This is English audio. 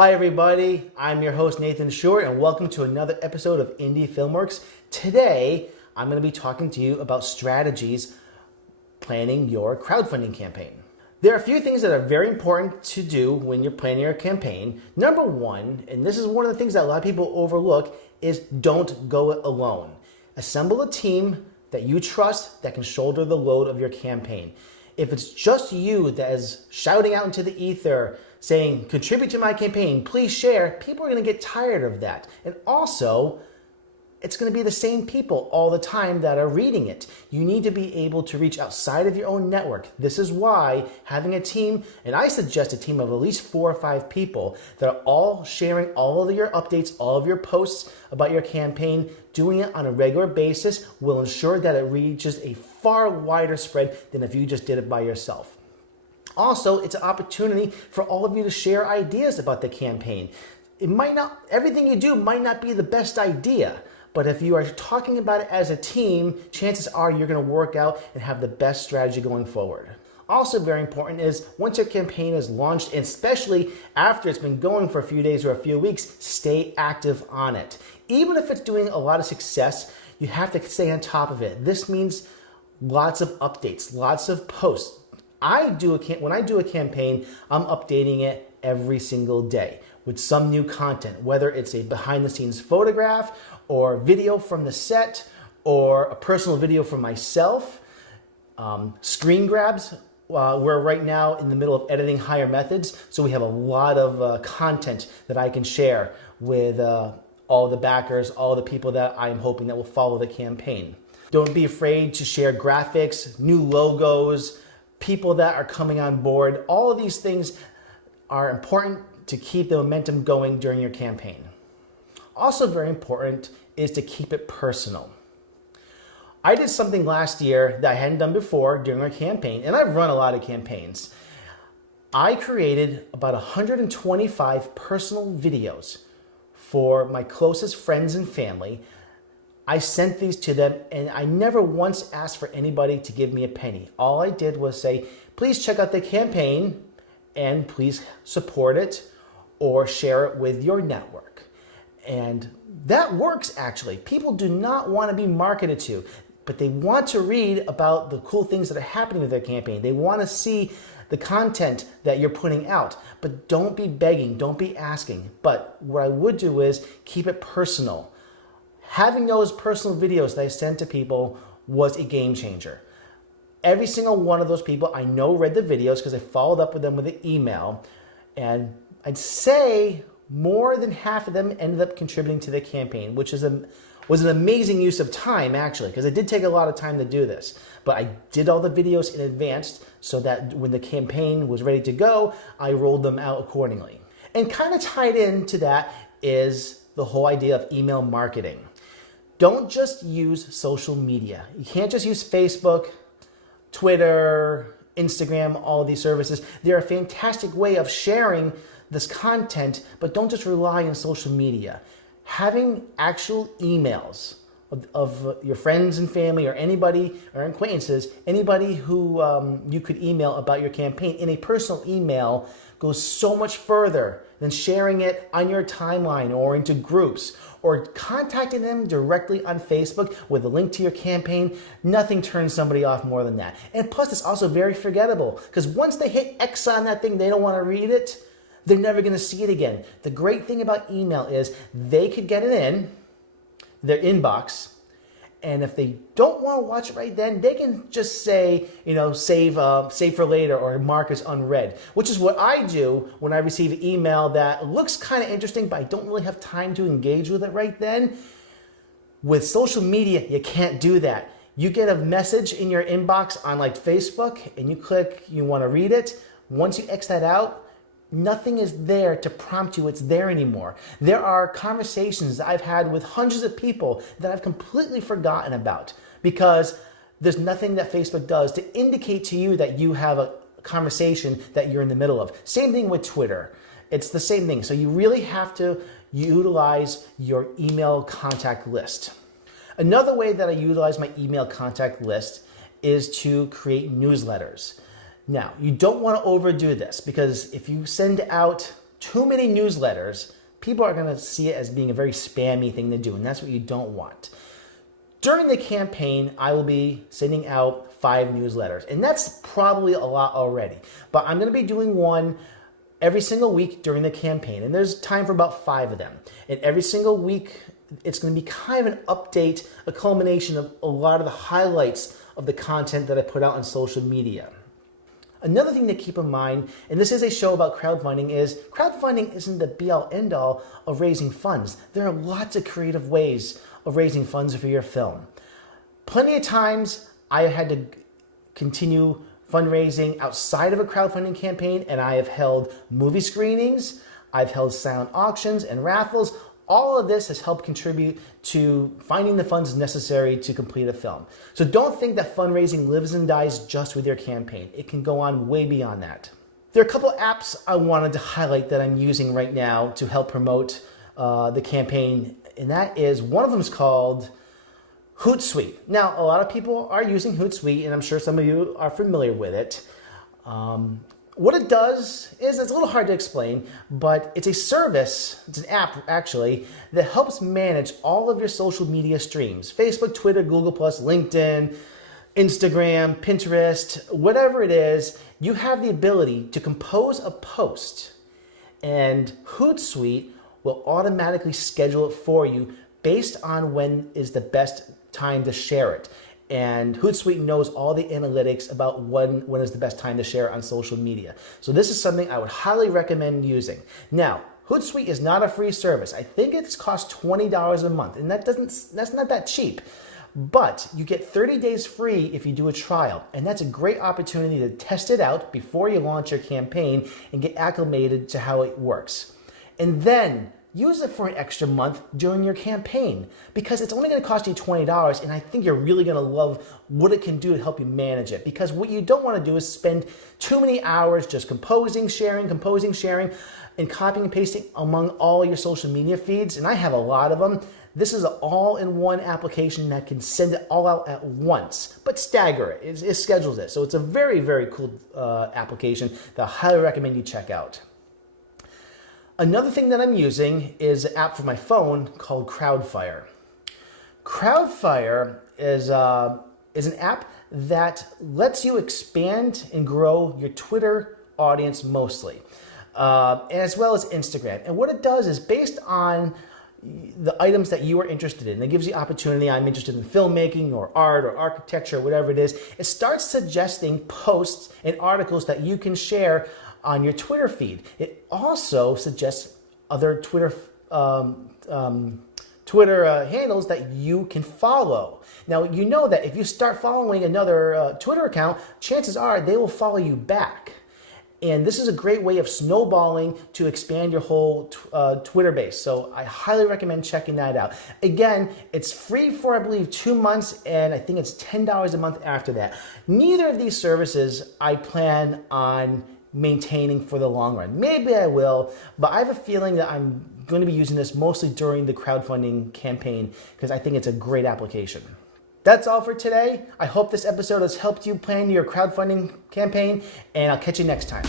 Hi everybody, I'm your host Nathan Short and welcome to another episode of Indie Filmworks. Today, I'm going to be talking to you about strategies planning your crowdfunding campaign. There are a few things that are very important to do when you're planning your campaign. Number one, and this is one of the things that a lot of people overlook, is don't go it alone. Assemble a team that you trust that can shoulder the load of your campaign. If it's just you that is shouting out into the ether, saying, contribute to my campaign, please share, people are going to get tired of that. And also, it's going to be the same people all the time that are reading it. You need to be able to reach outside of your own network. This is why having a team, and I suggest a team of at least 4 or 5 people that are all sharing all of your updates, all of your posts about your campaign, doing it on a regular basis will ensure that it reaches a far wider spread than if you just did it by yourself. Also, it's an opportunity for all of you to share ideas about the campaign. Everything you do might not be the best idea, but if you are talking about it as a team, chances are you're going to work out and have the best strategy going forward. Also very important is once your campaign is launched, and especially after it's been going for a few days or a few weeks, stay active on it. Even if it's doing a lot of success, you have to stay on top of it. This means lots of updates, lots of posts. When I do a campaign, I'm updating it every single day with some new content, whether it's a behind the scenes photograph or video from the set or a personal video from myself, screen grabs. We're right now in the middle of editing higher methods, so we have a lot of content that I can share with all the backers, all the people that I'm hoping that will follow the campaign. Don't be afraid to share graphics, new logos, people that are coming on board. All of these things are important to keep the momentum going during your campaign. Also very important is to keep it personal. I did something last year that I hadn't done before during our campaign, and I've run a lot of campaigns. I created about 125 personal videos for my closest friends and family. I sent these to them, and I never once asked for anybody to give me a penny. All I did was say, please check out the campaign and please support it or share it with your network. And that works actually. People do not want to be marketed to, but they want to read about the cool things that are happening with their campaign. They want to see the content that you're putting out, but don't be begging, don't be asking. But what I would do is keep it personal. Having those personal videos that I sent to people was a game changer. Every single one of those people I know read the videos because I followed up with them with an email, and I'd say more than half of them ended up contributing to the campaign, which was an amazing use of time actually, because it did take a lot of time to do this. But I did all the videos in advance so that when the campaign was ready to go, I rolled them out accordingly. And kind of tied into that is the whole idea of email marketing. Don't just use social media. You can't just use Facebook, Twitter, Instagram, all of these services. They're a fantastic way of sharing this content, but don't just rely on social media. Having actual emails of your friends and family or anybody or acquaintances, anybody who you could email about your campaign in a personal email goes so much further than sharing it on your timeline or into groups or contacting them directly on Facebook with a link to your campaign. Nothing turns somebody off more than that. And plus, it's also very forgettable because once they hit X on that thing, they don't want to read it. They're never going to see it again. The great thing about email is they could get it in their inbox, and if they don't want to watch it right then, they can just say, save for later or mark as unread, which is what I do when I receive an email that looks kind of interesting, but I don't really have time to engage with it right then. With social media, you can't do that. You get a message in your inbox on like Facebook, and you click, you want to read it. Once you X that out, nothing is there to prompt you it's there anymore. There are conversations that I've had with hundreds of people that I've completely forgotten about because there's nothing that Facebook does to indicate to you that you have a conversation that you're in the middle of. Same thing with Twitter. It's the same thing. So you really have to utilize your email contact list. Another way that I utilize my email contact list is to create newsletters. Now, you don't want to overdo this because if you send out too many newsletters, people are going to see it as being a very spammy thing to do, and that's what you don't want. During the campaign, I will be sending out 5 newsletters, and that's probably a lot already. But I'm going to be doing one every single week during the campaign, and there's time for about 5 of them. And every single week, it's going to be kind of an update, a culmination of a lot of the highlights of the content that I put out on social media. Another thing to keep in mind, and this is a show about crowdfunding, is crowdfunding isn't the be-all end-all of raising funds. There are lots of creative ways of raising funds for your film. Plenty of times I had to continue fundraising outside of a crowdfunding campaign, and I have held movie screenings, I've held silent auctions and raffles. All of this has helped contribute to finding the funds necessary to complete a film. So don't think that fundraising lives and dies just with your campaign. It can go on way beyond that. There are a couple apps I wanted to highlight that I'm using right now to help promote the campaign, and that is, one of them is called Hootsuite. Now, a lot of people are using Hootsuite, and I'm sure some of you are familiar with it. What it does is, it's a little hard to explain, but it's a service, it's an app actually, that helps manage all of your social media streams. Facebook, Twitter, Google+, LinkedIn, Instagram, Pinterest, whatever it is, you have the ability to compose a post, and Hootsuite will automatically schedule it for you based on when is the best time to share it. And Hootsuite knows all the analytics about when is the best time to share it on social media. So this is something I would highly recommend using. Now, Hootsuite is not a free service. I think it's cost $20 a month, and that's not that cheap. But you get 30 days free if you do a trial, and that's a great opportunity to test it out before you launch your campaign and get acclimated to how it works. And then use it for an extra month during your campaign, because it's only going to cost you $20, and I think you're really going to love what it can do to help you manage it. Because what you don't want to do is spend too many hours just composing, sharing, and copying and pasting among all your social media feeds, and I have a lot of them. This is an all-in-one application that can send it all out at once, but stagger it. It schedules it. So it's a very, very cool application that I highly recommend you check out. Another thing that I'm using is an app for my phone called Crowdfire. Crowdfire is an app that lets you expand and grow your Twitter audience mostly, as well as Instagram. And what it does is, based on the items that you are interested in, it gives you opportunity. I'm interested in filmmaking or art or architecture, whatever it is. It starts suggesting posts and articles that you can share on your Twitter feed. It also suggests other Twitter handles that you can follow. Now, you know that if you start following another Twitter account, chances are they will follow you back. And this is a great way of snowballing to expand your whole Twitter base. So I highly recommend checking that out. Again, it's free for, I believe, 2 months, and I think it's $10 a month after that. Neither of these services I plan on maintaining for the long run. Maybe I will, but I have a feeling that I'm going to be using this mostly during the crowdfunding campaign, because I think it's a great application. That's all for today. I hope this episode has helped you plan your crowdfunding campaign, and I'll catch you next time.